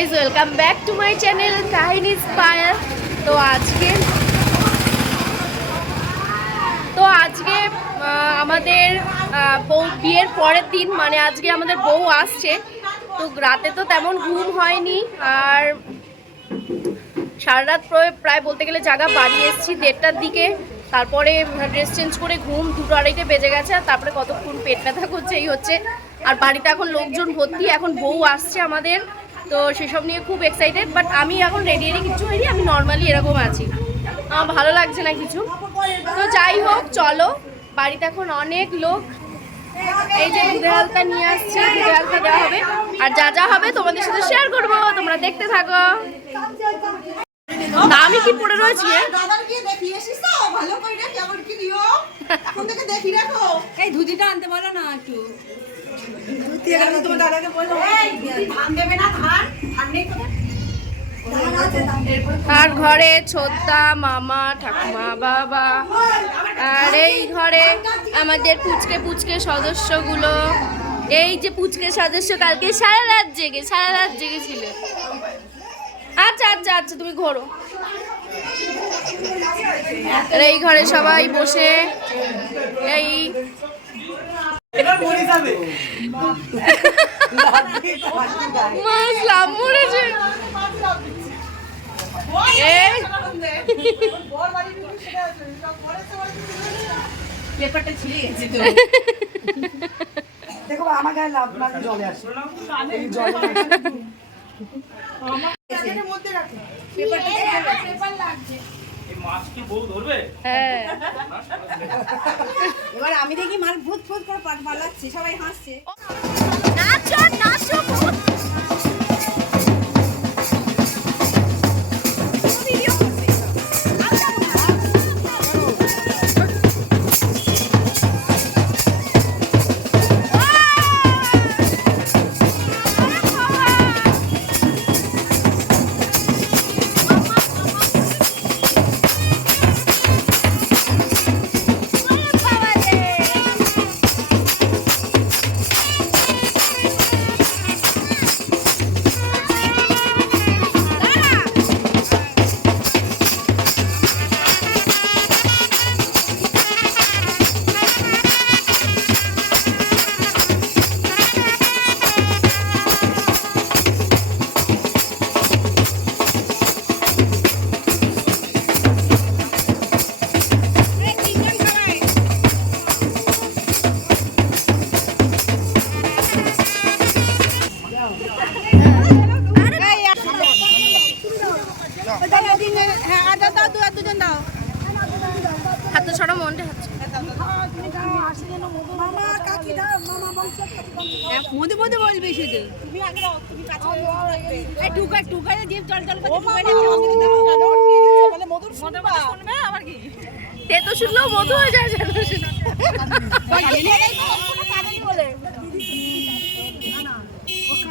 Guys welcome back to my channel কাহিনী স্পায়ার তো আজকে তো আজকে আমাদের বউ, বিয়ের পরের দিন মানে আজকে আমাদের বউ আসছে। তো রাতে তো তেমন ঘুম হয়নি, আর সারা রাত প্রায় বলতে গেলে জায়গা বাড়ি এসেছি দেড়টার দিকে। তারপরে ড্রেস চেঞ্জ করে ঘুম দুটো আড়াইটে বেজে গেছে, আর তারপরে কতক্ষণ পেট ব্যথা করছে, এই হচ্ছে। আর বাড়িতে এখন লোকজন ভর্তি, এখন বউ আসছে আমাদের। তো সেসব নিয়ে খুব এক্সাইটেড বাট আমি এখন রেডি রেডি কিছু হয়নি আমি নর্মালি এরকম আছি। আমার ভালো লাগছে না কিছু। তো যাই হোক চলো বাড়িতে এখন অনেক লোক। এই যে দুধে হালকা নিয়ে আসছি দুধে হালকা দেওয়া হবে। আর যা যা হবে তোমাদের সাথে শেয়ার করব তোমরা দেখতে থাকো। আমি কি পড়ে রয়েছি রাখো। এই ধুতিটা আনতে বলো না একটু। তোমার দাদাকে বলল ধান দেবে না ধান ধান নেই তো। আর ঘরে ছোদ্দা মামা ঠাকুমা বাবা। আর এই ঘরে আমাদের পুচকে পুচকে সদস্যগুলো। এই যে পুচকে সদস্য কালকে সারা রাত জেগে সারা রাত জেগেছিল। আচ্ছা আচ্ছা আচ্ছা তুমি ঘোরো। এই ঘরে সবাই বসে। এই মাছ মরেছে। পেপারটা ছিঁড়ে গেছে তো। দেখো আমার গায়ে লাভ লাগে জলে আসে। এই জল মধ্যে রাখো বউ ধরবে হ্যাঁ এবার আমি দেখি মাল ভূত ফুত করে পাট পালাচ্ছি সবাই হাসছে। নাচো নাচো হ্যাঁ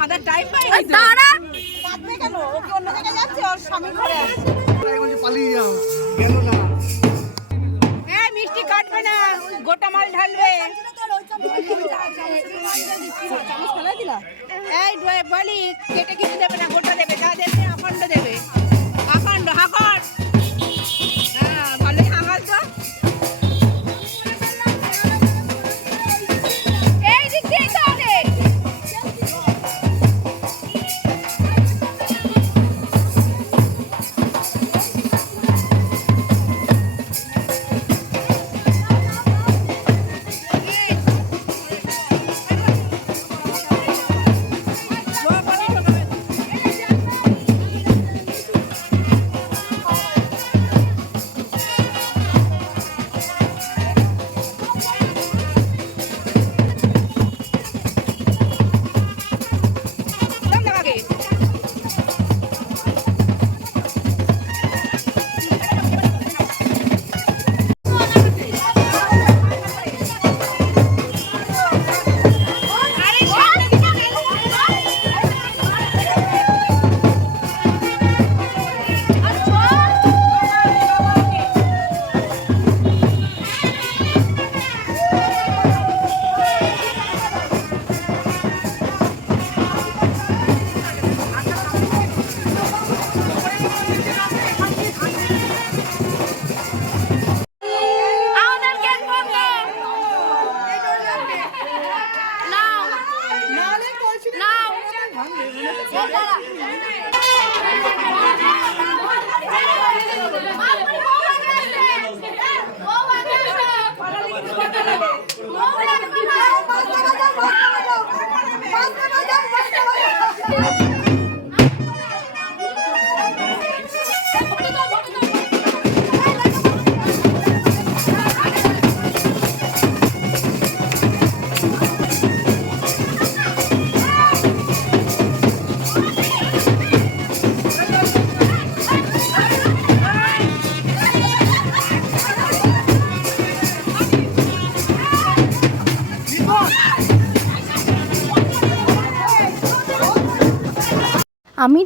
খাদার টাইম পাই দাঁড়া। কেন? ওকে অন্য জায়গায় যাচ্ছে ওর স্বামীর ঘরে আছে হ্যাঁ মিষ্টি কাটবে না গোটা মাল ঢালবে। এই ডয়ে বলি কেটে কিছু দেবে না গোটা দেবে যা দেবে আখণ্ড দেবে।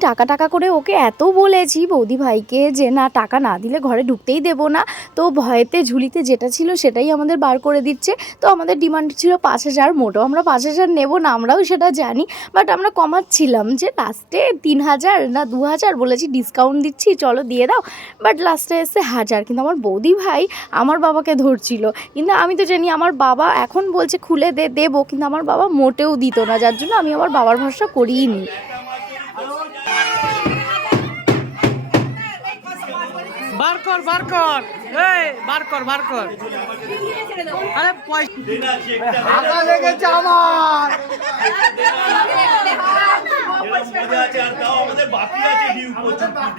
টাকা টাকা করে ওকে এত বলেছি বৌদি ভাইকে যে, না, টাকা না দিলে ঘরে ঢুকতেই দেবো না। তো ভয়েতে ঝুলিতে যেটা ছিল সেটাই আমাদের বার করে দিচ্ছে। তো আমাদের ডিমান্ড ছিল পাঁচ হাজার মোটো আমরা পাঁচ হাজার নেব না, আমরাও সেটা জানি। বাট আমরা কমাচ্ছিলাম যে, লাস্টে তিন হাজার না দু হাজার বলেছি, ডিসকাউন্ট দিচ্ছি, চলো দিয়ে দাও। বাট লাস্টে এসে হাজার। কিন্তু আমার বৌদি ভাই আমার বাবাকে ধরছিল। কিন্তু আমি তো জানি আমার বাবা এখন বলছে, খুলে দে, দেবো। কিন্তু আমার বাবা মোটেও দিত না। যার জন্য আমি আমার বাবার ভরসা করিই নি বার কর বার কর। এই বার কর বার কর। আরে পয়সা লেগেছে আমার। আমাদের বাকি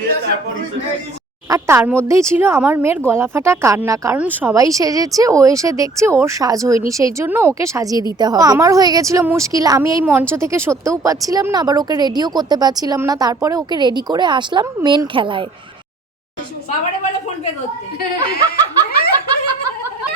আছে আর তার মধ্যেই ছিল আমার মেয়ের গলা ফাটা কান্না কারণ সবাই সেজেছে ও এসে দেখছে ওর সাজ হয়নি সেই জন্য ওকে সাজিয়ে দিতে হবে। আমার হয়ে গেছিল মুশকিল আমি এই মঞ্চ থেকে সত্যও পাচ্ছিলাম না আবার ওকে রেডিও করতে পারছিলাম না তারপরে ওকে রেডি করে আসলাম মেন খেলায়। বাবারে বলে ফোন পে করতে।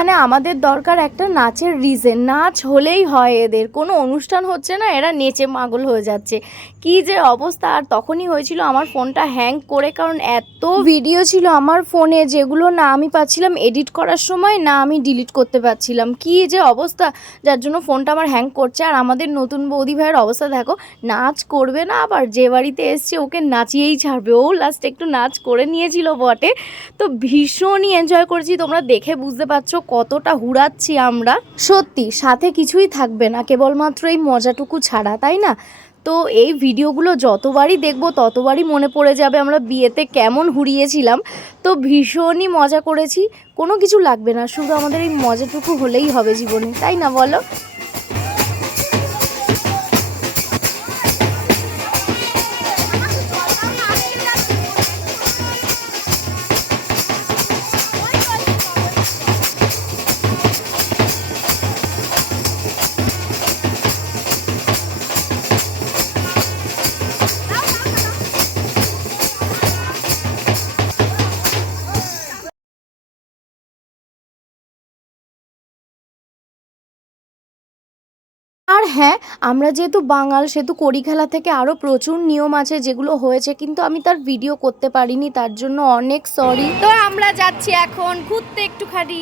এখানে আমাদের দরকার একটা নাচের রিজেন নাচ হলেই হয় এদের। কোনো অনুষ্ঠান হচ্ছে না, এরা নেচে মাগল হয়ে যাচ্ছে। কি যে অবস্থা, আর তখনই হয়েছিল আমার ফোনটা হ্যাং করে, কারণ এত ভিডিও ছিল আমার ফোনে যেগুলো না আমি পাচ্ছিলাম এডিট করার সময়, না আমি ডিলিট করতে পারছিলাম। কি যে অবস্থা, যার জন্য ফোনটা আমার হ্যাং করছে। আর আমাদের নতুন বৌদি ভাইয়ের অবস্থা দেখো, নাচ করবে না আবার, যে বাড়িতে এসছে ওকে নাচিয়েই ছাড়বে। ও লাস্ট একটু নাচ করে নিয়েছিল বটে। তো ভীষণই এনজয় করেছি, তোমরা দেখে বুঝতে পারছ কতটা হুড়াচ্ছি আমরা। সত্যি, সাথে কিছুই থাকবে না, কেবলমাত্র এই মজাটুকু ছাড়া, তাই না? তো এই ভিডিওগুলো যতবারই দেখব, ততবারই মনে পড়ে যাবে আমরা বিয়েতে কেমন হুড়িয়েছিলাম। তো ভীষণই মজা করেছি, কোনো কিছু লাগবে না, শুধু আমাদের এই মজাটুকু হলেই হবে জীবনে, তাই না বলো? হ্যাঁ আমরা যেহেতু বাঙাল সেহেতু কড়ি খেলা থেকে আরও প্রচুর নিয়ম আছে যেগুলো হয়েছে কিন্তু আমি তার ভিডিও করতে পারিনি তার জন্য অনেক সরি তো আমরা যাচ্ছি এখন ঘুরতে একটুখানি।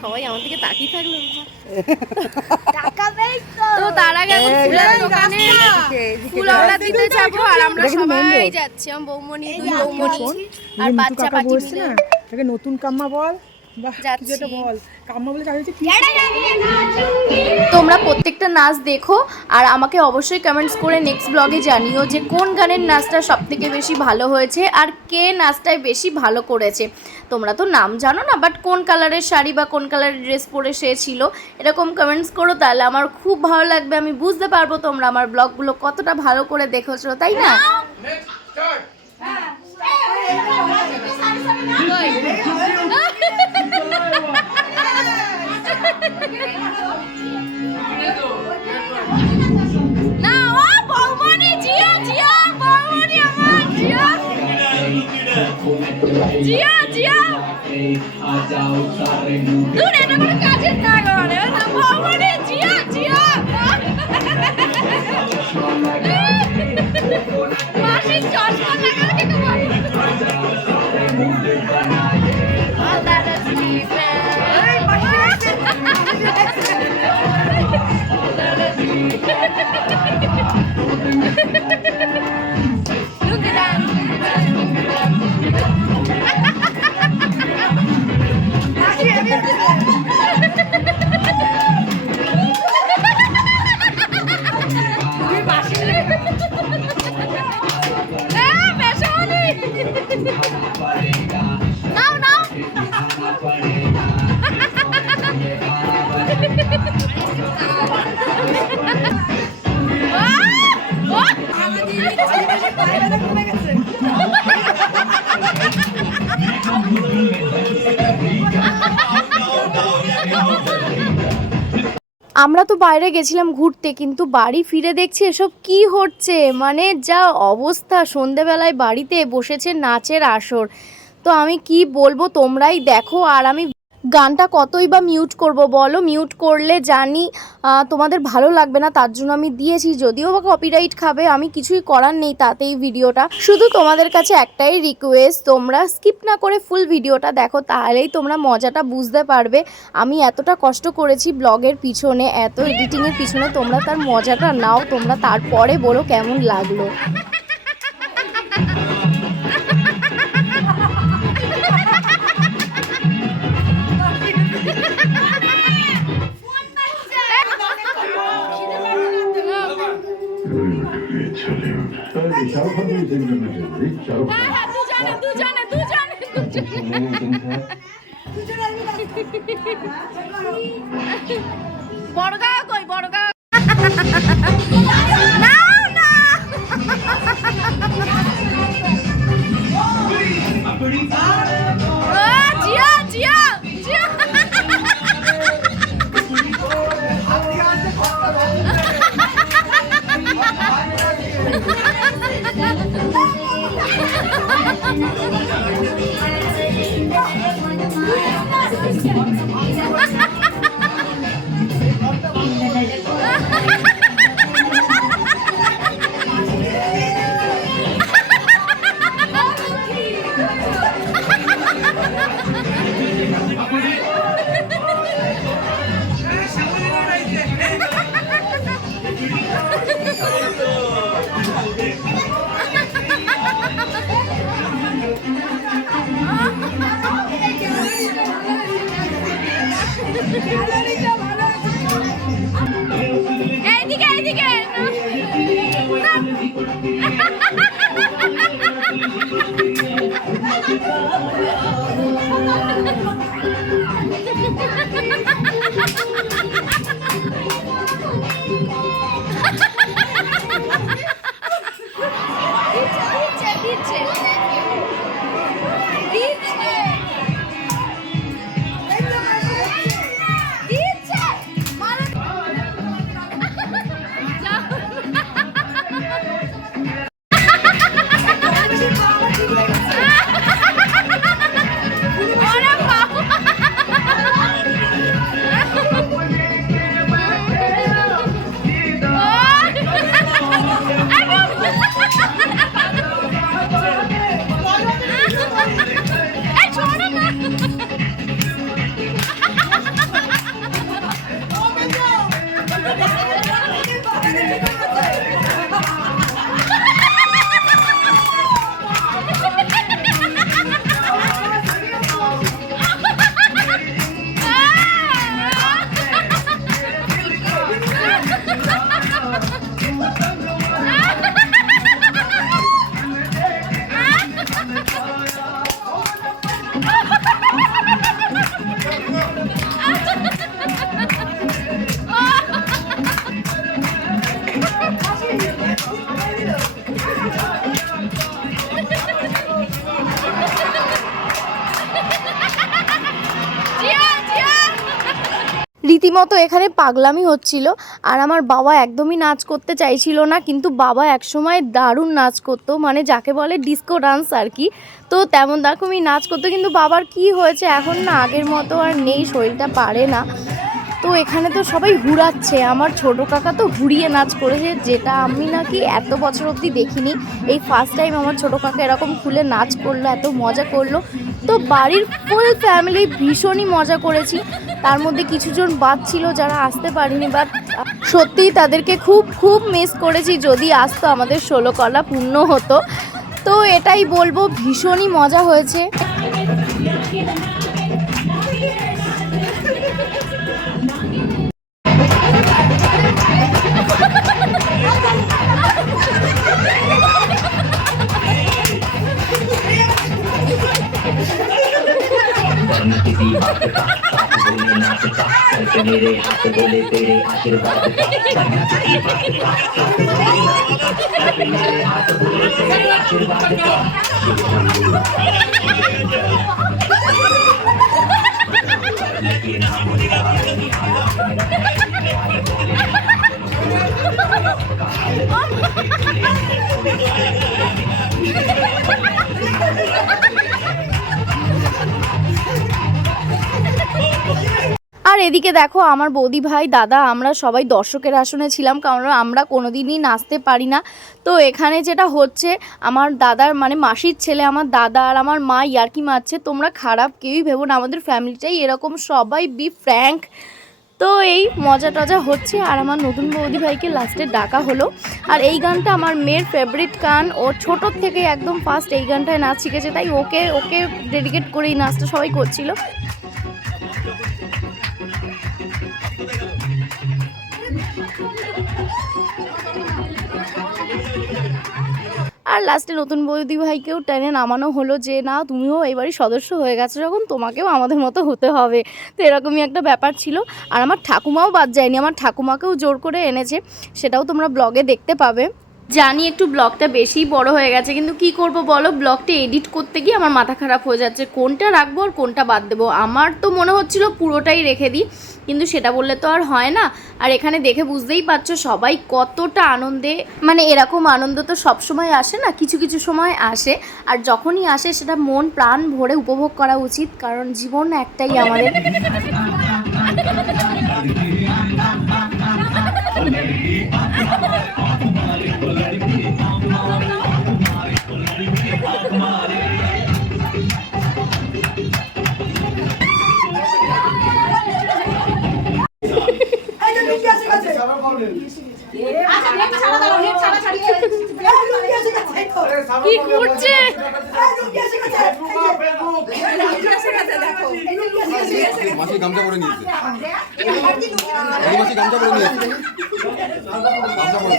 সবাই আমার দিকে তাকিয়ে থাকল তো তার আগে এখন ফুলের দোকানে ফুল আমরা দিতে যাব আর আমরা সবাই যাচ্ছি। আমার বৌমনি বৌমনি আর বাচ্চা মিলে নতুন কাম্মা বল। তোমরা প্রত্যেকটা নাচ দেখো আর আমাকে অবশ্যই কমেন্টস করে নেক্সট ব্লগে জানিও যে কোন গানের নাচটা সব থেকে বেশি ভালো হয়েছে আর কে নাচটায় বেশি ভালো করেছে তোমরা তো নাম জানো না বাট কোন কালারের শাড়ি বা কোন কালারের ড্রেস পরে সে ছিল এরকম কমেন্টস করো তাহলে আমার খুব ভালো লাগবে আমি বুঝতে পারব তোমরা আমার ব্লগগুলো কতটা ভালো করে দেখেছ তাই না না ও বৌমনি জিয়া জিয়া বৌমনি আমার জিয়া জিয়া জিয়া আমরা তো বাইরে গেছিলাম ঘুরতে, কিন্তু বাড়ি ফিরে দেখছি এসব কি হচ্ছে? মানে যা অবস্থা, সন্ধেবেলায় বাড়িতে বসেছে নাচের আসর। তো আমি কি বলব তোমরাই দেখো আর আমি গানটা কতই বা মিউট করব বলো? মিউট করলে জানি তোমাদের ভালো লাগবে না, তার জন্য আমি দিয়েছি, যদিও বা কপিরাইট খাবে, আমি কিছুই করার নেই তাতেই ভিডিওটা। শুধু তোমাদের কাছে একটাই রিকোয়েস্ট তোমরা স্কিপ না করে ফুল ভিডিওটা দেখো, তাহলেই তোমরা মজাটা বুঝতে পারবে। আমি এতটা কষ্ট করেছি ব্লগের পিছনে, এত এডিটিংয়ের পিছনে, তোমরা তার মজাটা নাও, তোমরা তারপরে বলো কেমন লাগল। Oh, my God. রীতিমতো এখানে পাগলামি হচ্ছিল। আর আমার বাবা একদমই নাচ করতে চাইছিল না, কিন্তু বাবা একসময় দারুণ নাচ করতো মানে যাকে বলে ডিস্কো ডান্স আর কি। তো তেমন রকমই নাচ করতো, কিন্তু বাবার কি হয়েছে এখন না আগের মতো আর নেই, শরীরটা পারে না। এখানে তো সবাই হুড়াচ্ছে আমার ছোট কাকা তো হুড়িয়ে নাচ করেছে। যেটা আমি নাকি এত বছর অবধি দেখিনি। এই ফার্স্ট টাইম আমার ছোট কাকা এরকম খুলে নাচ করল, এত মজা করল। তো বাড়ির ফুল ফ্যামিলি ভীষণই মজা করেছি। তার মধ্যে কিছুজন বাদ ছিল যারা আসতে পারেনি বাট সত্যিই তাদেরকে খুব খুব মিস করেছি। যদি আসতো আমাদের ষোলো কলা পূর্ণ হতো। তো এটাই বলব, ভীষণই মজা হয়েছে। से मेरे हाथ बोले तेरे आशीर्वाद का। मेरे हाथ बोले तेरे आशीर्वाद का। এদিকে দেখো আমার বৌদি ভাই, দাদা, আমরা সবাই দর্শকের আসনে ছিলাম, কারণ আমরা কোনোদিনই নাচতে পারি না। তো এখানে যেটা হচ্ছে, আমার দাদার মানে মাসির ছেলে, আমার দাদা আর আমার মা ইয়ার্কি মারছে, তোমরা খারাপ কেউই ভেবো না, আমাদের ফ্যামিলিটাই এরকম, সবাই বি ফ্র্যাঙ্ক তো এই মজা টজা হচ্ছে, আর আমার নতুন বৌদি ভাইকে লাস্টে ডাকা হলো। আর এই গানটা আমার মেয়ের ফেভারিট গান, ও ছোটোর থেকে একদম ফার্স্ট এই গানটায় নাচ শিখেছে, তাই ওকে ওকে ডেডিকেট করে এই নাচটা সবাই করছিল। আর লাস্টে নতুন বৌদি ভাইকেও টেনে নামানো হলো যে, না, তুমিও এবারই সদস্য হয়ে গেছো যখন, তোমাকেও আমাদের মতো হতে হবে। তো এরকমই একটা ব্যাপার ছিল। আর আমার ঠাকুমাও বাদ যায়নি। আমার ঠাকুমাকেও জোর করে এনেছে। সেটাও তোমরা ব্লগে দেখতে পাবে। জানি একটু ব্লগটা বেশি বড় হয়ে গেছে, কিন্তু কি করব বলো? ব্লগটা এডিট করতে গিয়ে আমার মাথা খারাপ হয়ে যাচ্ছে। কোনটা রাখব আর কোনটা বাদ দেবো? আমার তো মনে হচ্ছিল পুরোটাই রেখে দিই, কিন্তু সেটা বললে তো আর হয় না। আর এখানে দেখে বুঝতেই পারছ সবাই কতটা আনন্দে মানে এরকম আনন্দ তো সব সময় আসে না, কিছু কিছু সময় আসে। আর যখনই আসে সেটা মন প্রাণ ভরে উপভোগ করা উচিত, কারণ জীবন একটাই আমাদের। কি করছে? মাসি গামছা করে নিয়েছে। মাসি গামছা করে নিয়েছে। গামছা করে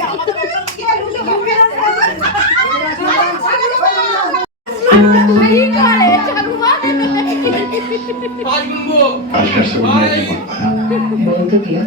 বলতে দিও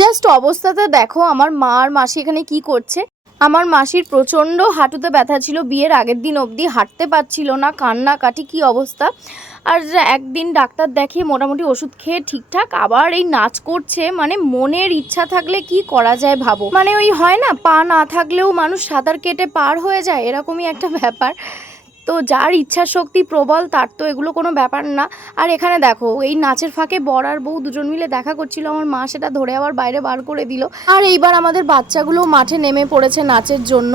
জাস্ট অবস্থাটা দেখো, আমার মা আর মাসি এখানে কি করছে? আমার মাসির প্রচণ্ড হাঁটুতে ব্যথা ছিল, বিয়ের আগের দিন অবধি হাঁটতে পারছিল না, কান্নাকাটি, কি অবস্থা? আর একদিন ডাক্তার দেখিয়ে মোটামুটি ওষুধ খেয়ে ঠিকঠাক, আবার এই নাচ করছে মানে মনের ইচ্ছা থাকলে কি করা যায় ভাবো? মানে ওই হয় না, পা না থাকলেও মানুষ সাঁতার কেটে পার হয়ে যায়, এরকমই একটা ব্যাপার। তো যার ইচ্ছা শক্তি প্রবল, তার তো এগুলো কোনো ব্যাপার না। আর এখানে দেখো, এই নাচের ফাঁকে বর আর বউ দুজন মিলে দেখা করছিল, আমার মা সেটা ধরে আবার বাইরে বার করে দিল। আর এইবার আমাদের বাচ্চাগুলো মাঠে নেমে পড়েছে নাচের জন্য।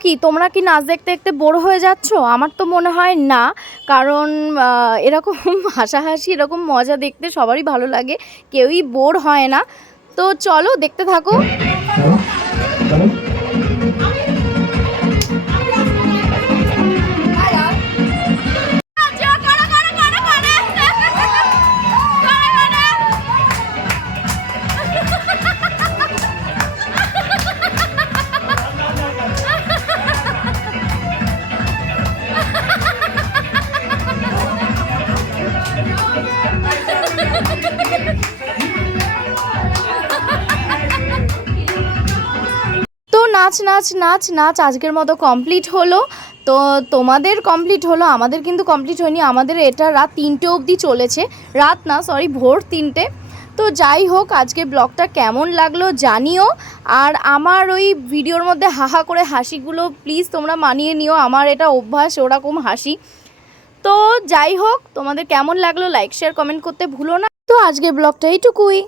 কি? তোমরা কি নাচ দেখতে দেখতে বোর হয়ে যাচ্ছ? আমার তো মনে হয় না। কারণ এরকম হাসাহাসি, এরকম মজা দেখতে সবারই ভালো লাগে। কেউই বোর হয় না। তো চলো, দেখতে থাকো। নাচ নাচ নাচ নাচ আজকের মতো কমপ্লিট হলো। তো তোমাদের কমপ্লিট হলো, আমাদের কিন্তু কমপ্লিট হয়নি। আমাদের এটা রাত তিনটে অবধি চলেছে। রাত না সরি ভোর তিনটে। তো যাই হোক, আজকে ব্লগটা কেমন লাগল জানিও। আর আমার ওই ভিডিওর মধ্যে হাহা করে হাসিগুলো প্লিজ তোমরা মানিয়ে নিও। আমার এটা অভ্যাস, ওরকম হাসি। তো যাই হোক, তোমাদের কেমন লাগল লাইক শেয়ার কমেন্ট করতে ভুলো না। তো আজকের ব্লগটা এইটুকুই।